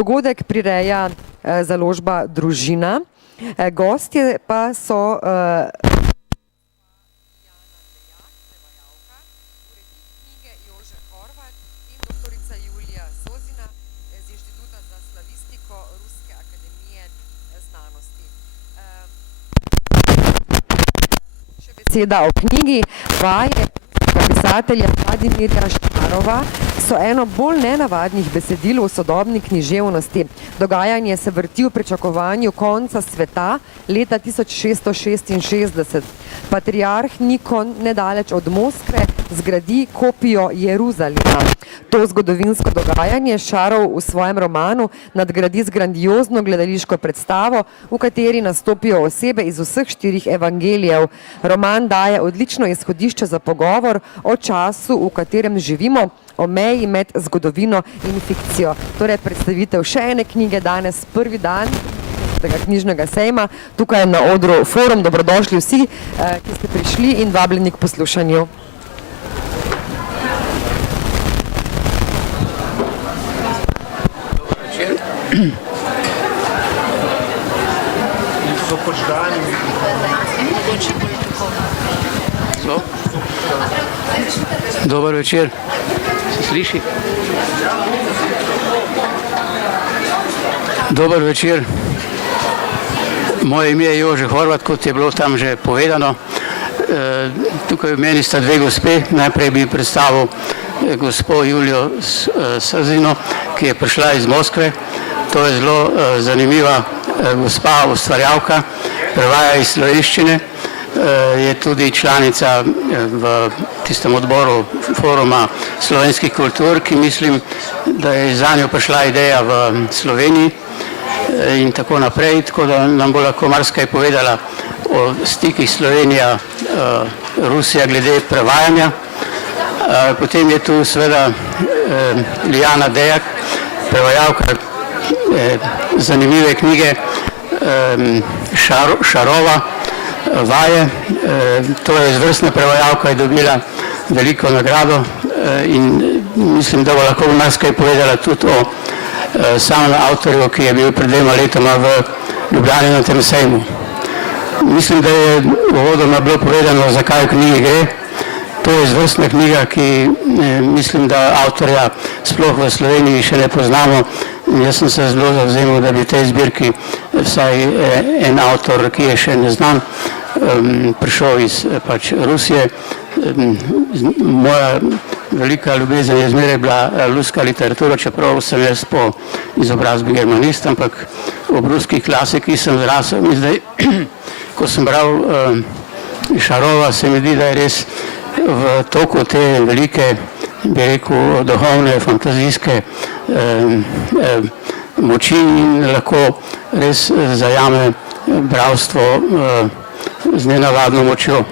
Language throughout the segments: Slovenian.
Dogodek prireja založba Družina. Gostje pa so beseda o knjigi vaje pisatelja Vladimirja Šarova so eno bolj nenavadnih besedil v sodobni književnosti. Dogajanje se vrti v pričakovanju konca sveta leta 1666. Patriarh Nikon nedaleč od Moskve zgradi kopijo Jeruzalema. To zgodovinsko dogajanje Šarov v svojem romanu nadgradi z grandiozno gledališko predstavo, v kateri nastopijo osebe iz vseh 4 evangelijev. Roman daje odlično izhodišče za pogovor o času, v katerem živimo, o meji med zgodovino in fikcijo. Torej predstavitev še ene knjige danes, prvi dan tega knjižnega sejma. Tukaj na odru Forum, dobrodošli vsi, ki ste prišli in vabljeni k poslušanju. Dober večer. Se sliši? Dober večer. Moje ime je Jože Horvat, kot je bilo tam že povedano. Tukaj v meni sta dve gospe. Najprej bi predstavil gospo Julijo Srzino, ki je prišla iz Moskve. To je zelo zanimiva gospa, ustvarjalka, prevaja iz slovenščine. Je tudi članica v tistem odboru Foruma slovenskih kultur, ki mislim, da je za njo prišla ideja v Sloveniji in tako naprej, tako da nam bo lahko marsikaj povedala o stikih Slovenija-Rusija glede prevajanja. Potem je tu seveda Lijana Dejak, prevajalka zanimive knjige Šarova, Vaje. To je izvrstna prevajalka, je dobila veliko nagrado in mislim, da bo lahko marsikaj povedala tudi o samem avtorju, ki je bil pred 2 letoma v Ljubljani na tem sejmu. Mislim, da je uvodoma bilo povedano, zakaj v knjigi gre. To je izvrstna knjiga, ki mislim, da avtorja sploh v Sloveniji še ne poznamo. Jaz sem se zelo zavzemal, da bi v tej zbirki vsaj en avtor, ki je še neznan, prišel iz Rusije. Moja velika ljubezen je zmeraj bila ruska literatura, čeprav sem jaz po izobrazbi germanist, ampak ob ruskih klasikih sem zrasel in zdaj, ko sem bral Šarova, se mi zdi, da je res v toku te velike, bi rekel, duhovne, fantazijske moči in lahko res zajame bralstvo z nenavadno močjo.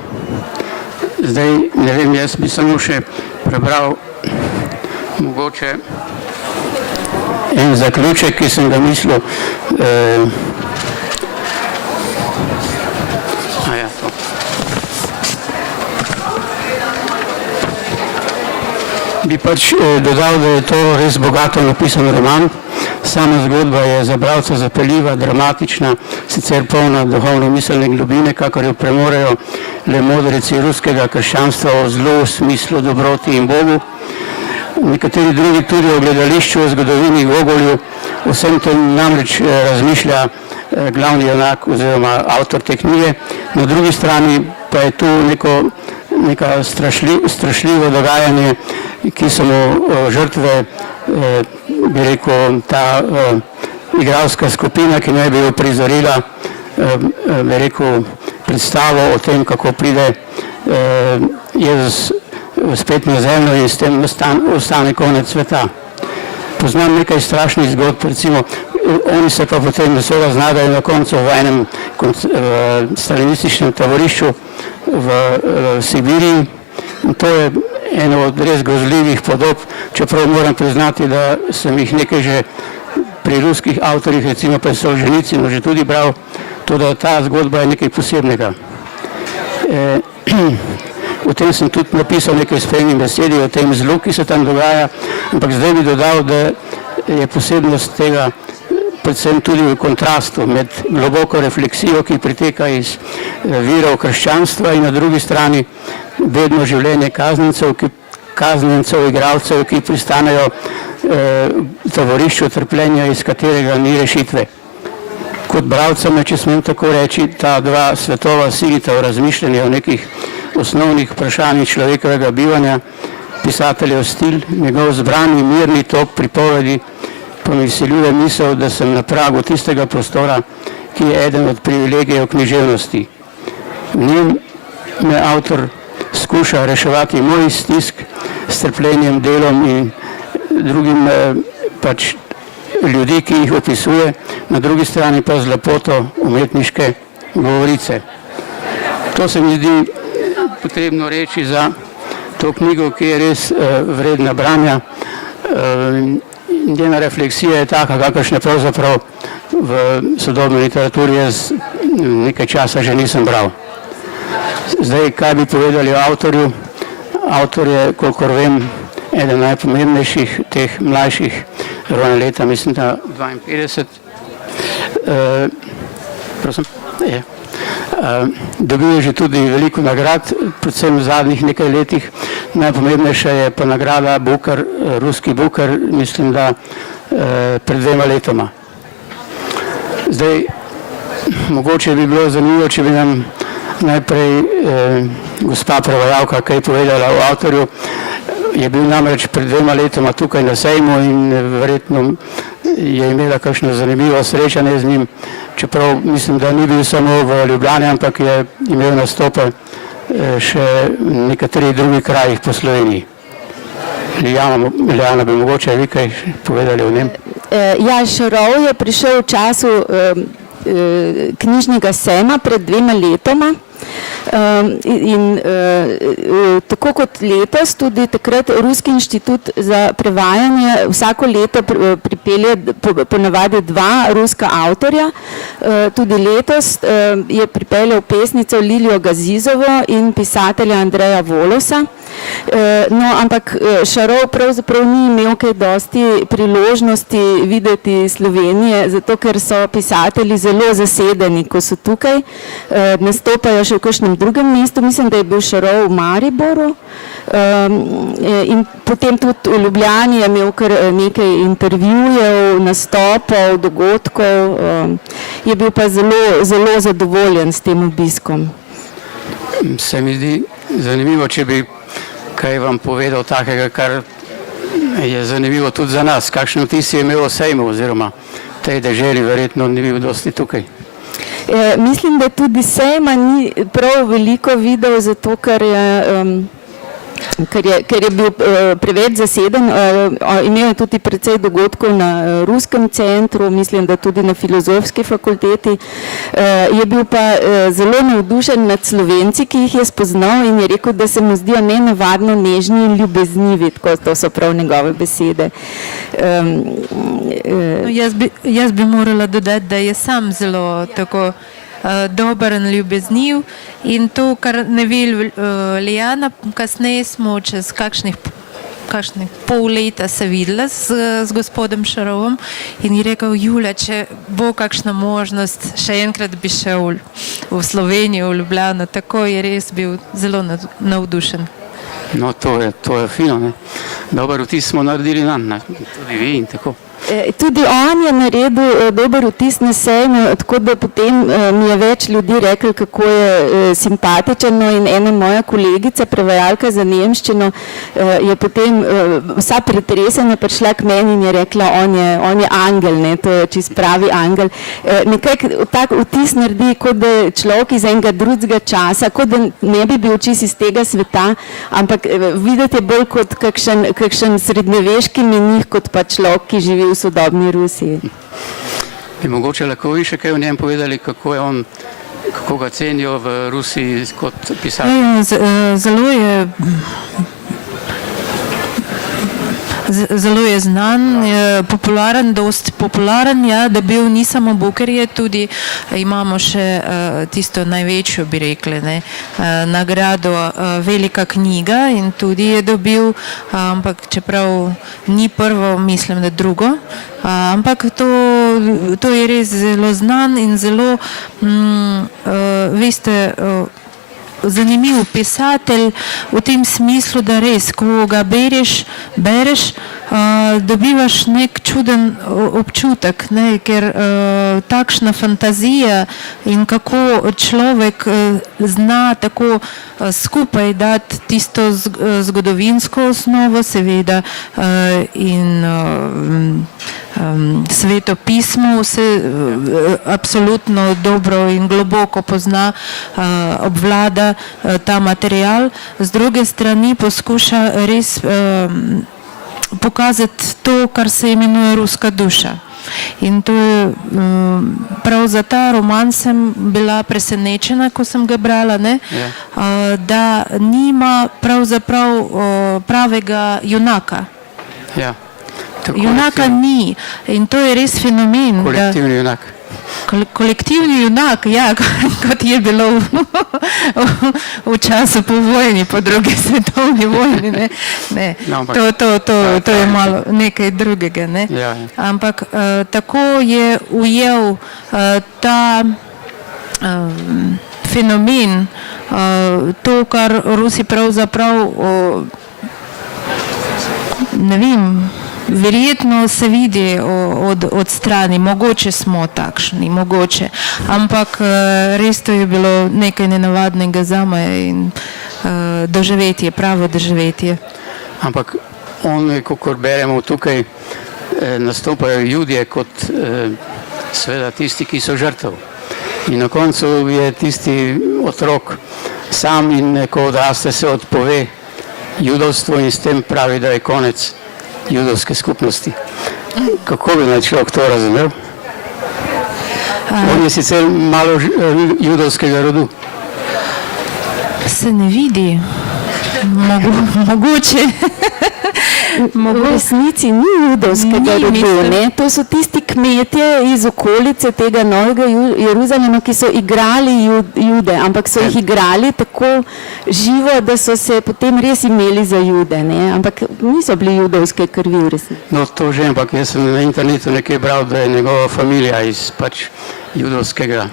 Zdaj, ne vem, jaz bi samo še prebral mogoče en zaključek, ki sem ga mislil. Bi pač dodal, da je to res bogato napisan roman. Sama zgodba je za bralca zapeljiva, dramatična, sicer polna duhovno miselne globine, kakor jo premorejo le modreci ruskega krščanstva o zlu, smislu, dobroti in Bogu. Nekateri drugi tudi o gledališču, o zgodovini, Gogolju, vsem tem namreč razmišlja glavni junak oziroma avtor te knjige. Na drugi strani pa je tu neka strašljivo dogajanje, ki so mu žrtve, bi rekel, ta igralska skupina, ki naj bi jo prizorila, bi rekel, predstavo o tem, kako pride Jezus spet na zemljo in s tem ostane konec sveta. Poznam nekaj strašnih zgodb, recimo, oni se pa potem vsega znadajo na koncu v enem stalinističnem taborišču v Sibiriji. To je eno od res grozljivih podob, čeprav moram priznati, da sem jih nekaj že pri ruskih avtorjih, recimo pri Solženicinu, že tudi bral, to da ta zgodba je nekaj posebnega. O tem sem tudi napisal nekaj spremnih besedi, o tem zlu, ki se tam dogaja, ampak zdaj bi dodal, da je posebnost tega predvsem tudi v kontrastu med globoko refleksijo, ki priteka iz virov krščanstva in na drugi strani bedno življenje kaznjencev, igralcev, ki pristanejo v tovorišču trpljenja, iz katerega ni rešitve. Kot bralca me, če smem tako reči, ta dva svetova silita v razmišljanje o nekih osnovnih vprašanjih človekovega bivanja, pisateljev stil, njegov zbrani, mirni tok pripovedi, pa mi vsiljuje misel, da sem na pragu tistega prostora, ki je eden od privilegijev književnosti. V njem me avtor skuša reševati moj stisk s trpljenjem, delom in drugim pač ljudi, ki jih opisuje, na drugi strani pa z lepoto umetniške govorice. To se mi zdi potrebno reči za to knjigo, ki je res vredna branja. Njena refleksija je taka, kakršne pravzaprav v sodobni literaturi jaz nekaj časa že nisem bral. Zdaj, kaj bi povedali o avtorju? Avtor je, kolikor vem, eden najpomembnejših teh mlajših, rojen leta, mislim, da 52. Prosim? Je. Dobil je že tudi veliko nagrad, predvsem v zadnjih nekaj letih. Najpomembnejša je pa nagrada Booker, ruski Booker, mislim, da pred 2 letoma. Zdaj, mogoče bi bilo zanimivo, če bi nam najprej gospa prevajalka kaj povedala o avtorju. Je bil namreč pred 2 letoma tukaj na sejmu in verjetno je imela kakšno zanimivo srečanje z njim, čeprav mislim, da ni bil samo v Ljubljani, ampak je imel nastope še v nekaterih drugih krajih po Sloveniji. Liljana, bi mogoče vi kaj povedali o njem? Ja, Šarov je prišel v času knjižnega sejma pred 2 letoma. In tako kot letos, tudi takrat Ruski inštitut za prevajanje vsako leto pripelje ponavadi 2 ruska avtorja. Tudi letos je pripeljal pesnico Lilijo Gazizovo in pisatelja Andreja Volosa. No, ampak Šarov pravzaprav ni imel kaj dosti priložnosti videti Slovenije, zato ker so pisatelji zelo zasedeni, ko so tukaj, nastopajo še v kakšnem drugem mestu, mislim, da je bil Šarov v Mariboru in potem tudi v Ljubljani je imel kar nekaj intervjujev, nastopov, dogodkov, je bil pa zelo zadovoljen s tem obiskom. Se mi zdi zanimivo, če bi kaj vam povedal takega, kar je zanimivo tudi za nas. Kakšen vtis je imel o sejmu oziroma tej deželi, verjetno ni bil dosti tukaj. Mislim, da tudi sejma ni prav veliko videl, zato ker je bil preveč zaseden. Imel je tudi precej dogodkov na Ruskem centru, mislim, da tudi na Filozofski fakulteti. Je bil pa zelo navdušen nad Slovenci, ki jih je spoznal in je rekel, da se mu zdijo nenavadno nežni in ljubeznivi, tako to so prav njegove besede. Jaz bi morala dodati, da je sam zelo tako dober in ljubezniv in to, kar ne ve Liljana, kasneje smo čez kakšnih pol leta se videla z gospodom Šarovom in je rekel, Julija, če bo kakšna možnost, še enkrat bi šel v Slovenijo, v Ljubljano, tako je res bil zelo navdušen. No, to je fino, ne? Dober vtis smo naredili nanj, tudi vi in tako. Tudi on je naredil dober vtis na sejmu, tako da potem mi je več ljudi rekel, kako je simpatičen. In ena moja kolegica, prevajalka za nemščino, je potem vsa pretresena prišla k meni in je rekla, on je angel, ne, to je čist pravi angel. Nekako tak vtis naredi, kot da je človek iz enega drugega časa, kot da ne bi bil čist iz tega sveta, ampak videti je bolj kot kakšen srednjeveški menih, kot pa človek, ki živi v sodobni Rusiji. Bi mogoče lahko vi še kaj o njem povedali, kako ga cenijo v Rusiji kot pisatelj? Zelo je Zelo je znan, popularen, dosti popularen, ja, dobil ni samo Bookerje, tudi imamo še tisto največjo, bi rekli, ne, nagrado Velika knjiga in tudi je dobil, ampak čeprav ni prvo, mislim, da drugo, ampak to je res zelo znan in zelo, veste, zanimiv pisatelj v tem smislu, da res, ko ga bereš, dobivaš nek čuden občutek, ne, ker takšna fantazija in kako človek zna tako skupaj dati tisto zgodovinsko osnovo, seveda, in Sveto pismo vse absolutno dobro in globoko pozna, obvlada ta material, z druge strani poskuša res pokazati to, kar se imenuje ruska duša. In to je, prav za ta roman sem bila presenečena, ko sem ga brala, ne? Da nima pravzaprav pravega junaka. Ja. Junaka ni in to je res fenomen. Kolektivni junak. Kolektivni junak, ja, kot je bilo v času po vojni, po drugi svetovni vojni, ne. To je malo nekaj drugega, ne. Ampak tako je ujel ta fenomen, to, kar Rusi pravzaprav, ne vem, verjetno se vidi od strani, mogoče smo takšni, mogoče, ampak res to je bilo nekaj nenavadnega zame in doživetje, pravo doživetje. Ampak oni, kakor beremo tukaj, nastopajo Judje kot seveda tisti, ki so žrtev. In na koncu je tisti otrok sam in ko odraste se odpove judovstvo in s tem pravi, da je konec judovske skupnosti. Kako bi naj človek to razumel? On je sicer malo judovskega rodu. Se ne vidi. Mogoče. V resnici ni judovskega rodu, ne? To so tisti kmetje iz okolice tega Novega Jeruzalema, ki so igrali Jude, ampak so jih igrali tako živo, da so se potem res imeli za Jude, ne? Ampak niso bili judovske krvi v resnici. No, to že, ampak jaz sem na internetu nekaj bral, da je njegova familija iz pač judovskega,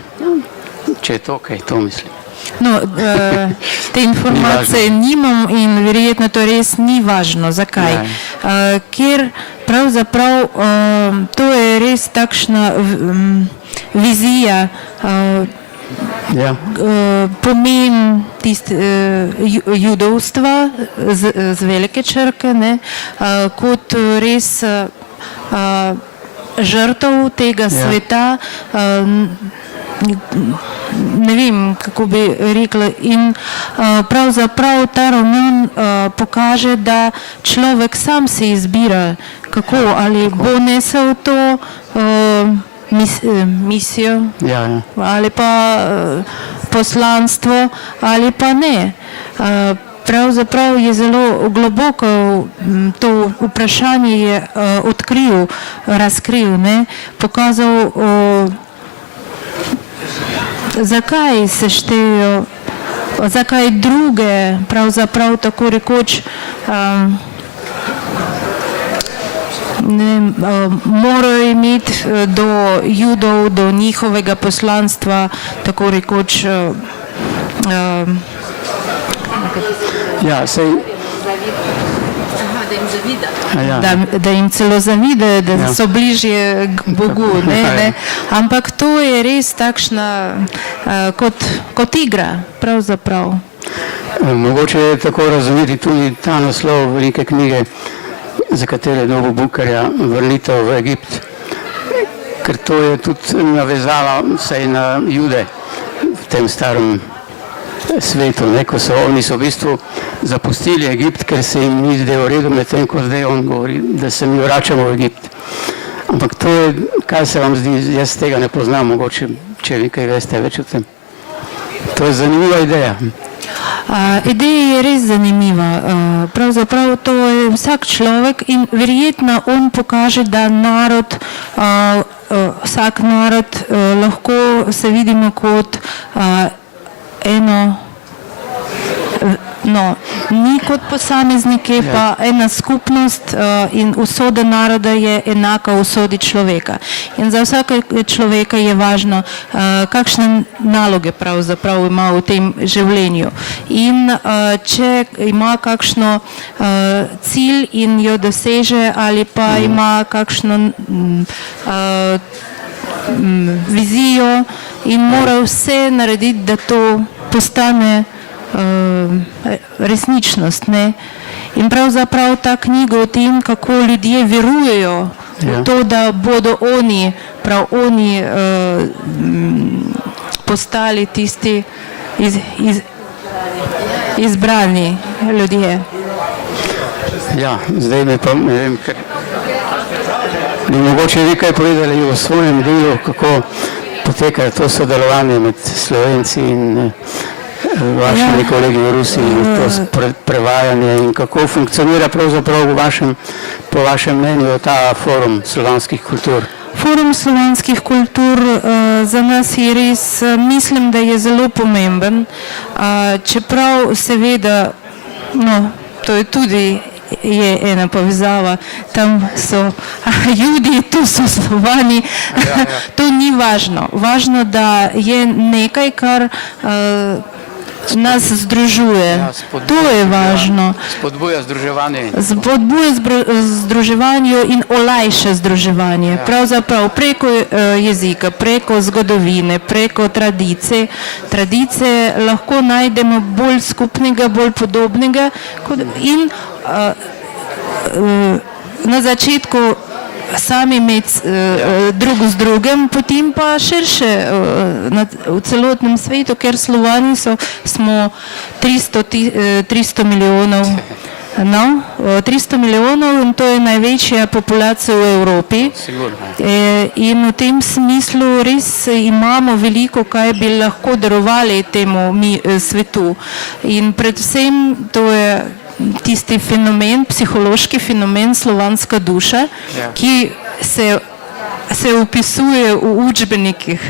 če je to, kaj to mislim. No, te informacije nimam in verjetno to res ni važno. Zakaj? Ker pravzaprav to je res takšna vizija, pomen judovstva z velike črke, ne, kot res žrtev tega sveta, ne vem, kako bi rekla, in pravzaprav ta roman pokaže, da človek sam se izbira, kako, ali bo nesel to misijo, ali pa poslanstvo, ali pa ne. Pravzaprav je zelo globoko to vprašanje je odkril, razkril, ne, pokazal, zakaj se štejejo, zakaj druge pravzaprav tako rekoč morajo imeti do Judov, do njihovega poslanstva, tako rekoč da jim celo zavide, da so bližje k Bogu, ne? Ampak to je res takšna kot igra, pravzaprav. Mogoče je tako razumeti tudi ta naslov velike knjige, za katere je dobil Bookerja, Vrnitev v Egipt, ker to je tudi navezala vsaj na Jude v tem starem svetu, ne, ko so oni v bistvu zapustili Egipt, ker se jim ni zdaj v redu, medtem ko zdaj on govori, da se mi vračamo v Egipt. Ampak to je, kaj se vam zdi, jaz tega ne poznam, mogoče, če vi kaj veste več o tem. To je zanimiva ideja. Ideja je res zanimiva. Pravzaprav to je vsak človek in verjetno on pokaže, da narod, vsak narod lahko se vidimo kot eno, no, ni kot posamezniki, pa ena skupnost in usoda naroda je enaka usodi človeka. In za vsakega človeka je važno, kakšne naloge pravzaprav ima v tem življenju. In če ima kakšno cilj in jo doseže ali pa ima kakšno vizijo in mora vse narediti, da to postane resničnost, ne? In pravzaprav ta knjiga o tem, kako ljudje verujejo v to, da bodo oni, prav oni postali tisti izbrani ljudje. Ja, zdaj me pa, ne vem, ker bi mogoče vi kaj povedali o svojem delu, kako poteka to sodelovanje med Slovenci in vašimi kolegi v Rusiji, to prevajanje in kako funkcionira pravzaprav po vašem mnenju ta forum slovanskih kultur? Forum slovanskih kultur za nas je res, mislim, da je zelo pomemben, čeprav seveda, no, to je tudi ena povezava, tam so Judi, tu so Slovani, to ni važno. Važno, da je nekaj, kar nas združuje. To je važno. Spodbuja združevanje. Spodbuja združevanje in olajša združevanje. Pravzaprav preko jezika, preko zgodovine, preko tradicije. Tradicije lahko najdemo bolj skupnega, bolj podobnega in na začetku sami med drug z drugim, potem pa širše v celotnem svetu, ker Slovani smo 300 milijonov. No, 300 milijonov in to je največja populacija v Evropi. In v tem smislu res imamo veliko, kaj bi lahko darovali temu svetu. In predvsem to je tisti fenomen, psihološki fenomen slovanska duša, ki se opisuje v učbenikih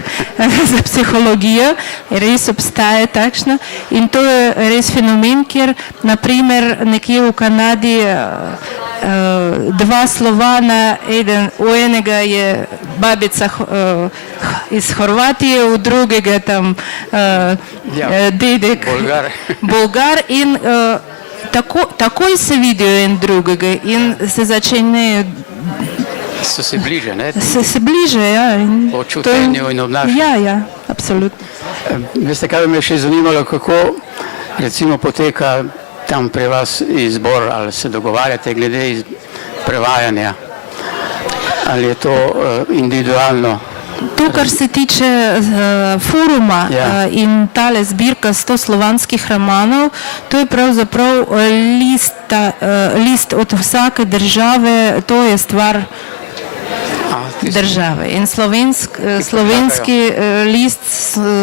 za psihologijo, res obstaja takšno in to je res fenomen, kjer naprimer nekje v Kanadi dva Slovana, v enega je babica iz Horvatije, v drugega tam dedek Bolgar in takoj se vidijo en drugega in se začnejo. So se bliže, ne? Se bliže, ja. Po čutenju in obnašanju. Ja, absolutno. Veste, kaj bi me še zanimalo, kako recimo poteka tam pri vas izbor, ali se dogovarjate glede prevajanja, ali je to individualno? To, kar se tiče foruma in tale zbirka 100 slovanskih romanov, to je pravzaprav list od vsake države, to je stvar države. In slovenski list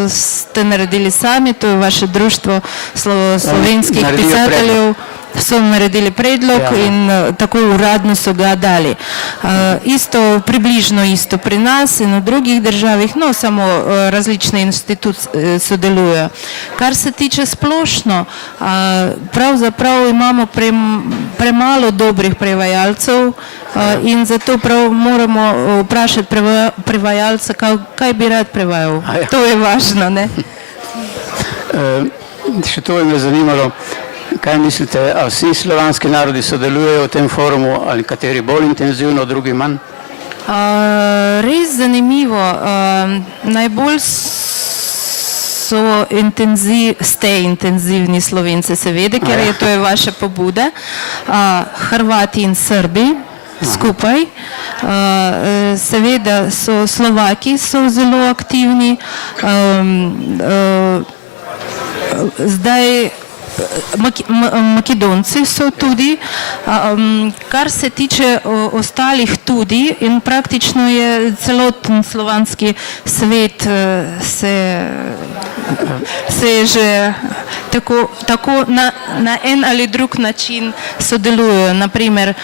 ste naredili sami, to je vaše društvo slovenskih pisateljev, so naredili predlog in tako uradno so ga dali. Približno isto pri nas in v drugih državah, no samo različne institucije sodelujejo. Kar se tiče splošno, pravzaprav imamo premalo dobrih prevajalcev in zato prav moramo vprašati prevajalca, kaj bi rad prevajal. To je važno, ne? Še to bi me zanimalo. Kaj mislite, a vsi slovanski narodi sodelujejo v tem forumu ali kateri bolj intenzivno, drugi manj? Res zanimivo. Najbolj ste intenzivni Slovenci, seveda, ker to je vaša pobuda. Hrvati in Srbi skupaj. Seveda so Slovaki so zelo aktivni. Zdaj Makedonci so tudi, kar se tiče ostalih tudi in praktično je celoten slovanski svet se že tako na en ali drug način sodelujejo. Naprimer,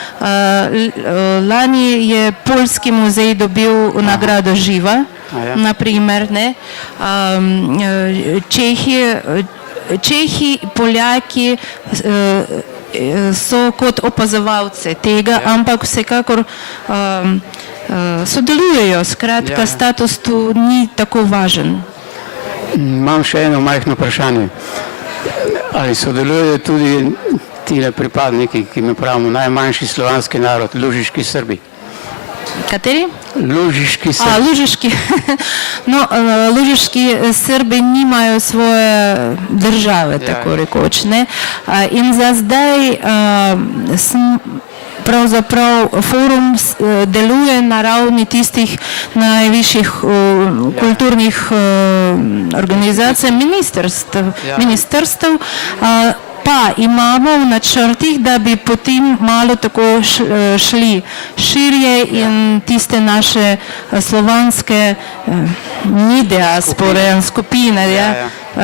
lani je Poljski muzej dobil nagrado Živa, naprimer, ne, Čehi, Poljaki so kot opazovalce tega, ampak vsekakor sodelujejo, skratka status tu ni tako važen. Imam še eno majhno vprašanje. Ali sodelujejo tudi tile pripadniki, ki mi pravimo najmanjši slovanski narod, lužiški Srbi? Kateri? Lužiški Srbi. Lužiški. No, lužiški Srbi nimajo svoje države, tako rekoč, ne. In za zdaj pravzaprav forum deluje na ravni tistih najvišjih kulturnih organizacij, ministerstv, pa imamo v načrtih, da bi potem malo tako šli širje in tiste naše slovanske ni diaspore,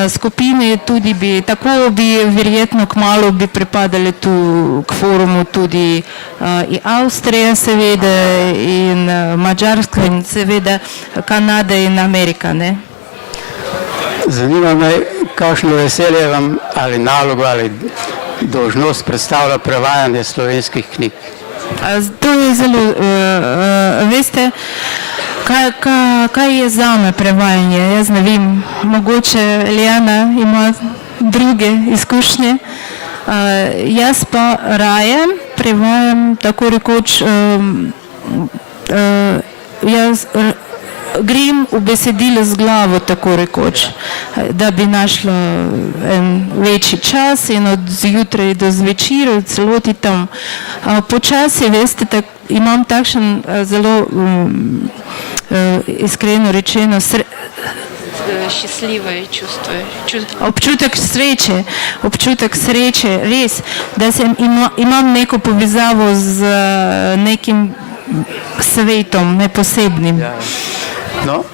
skupine tudi bi, tako bi verjetno kmalu bi pripadali tu k forumu tudi in Avstrija seveda in Madžarska in seveda Kanada in Amerika, ne. Zanima me, kakšno veselje vam ali nalogo ali dolžnost predstavlja prevajanje slovenskih knjig? To je zelo, veste, kaj je zame prevajanje, jaz ne vem, mogoče Lijana ima druge izkušnje, jaz pa raje prevajam tako rekoč, jaz grem v besedilo z glavo, tako rekoč, da bi našla en večji čas in od zjutraj do zvečer, celoti tam. Počasi, veste, imam takšen zelo iskreno rečeno šťastlivé čustvo. Občutek sreče, res, da imam neko povezavo z nekim svetom, neposebnim. No,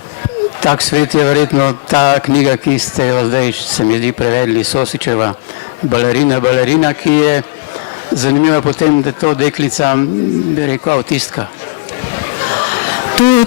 tak svet je verjetno ta knjiga, ki ste jo zdaj, se mi zdi, prevedli, Sosičeva, Balerina, ki je zanimiva potem, da to deklica, bi rekel, avtistka. To je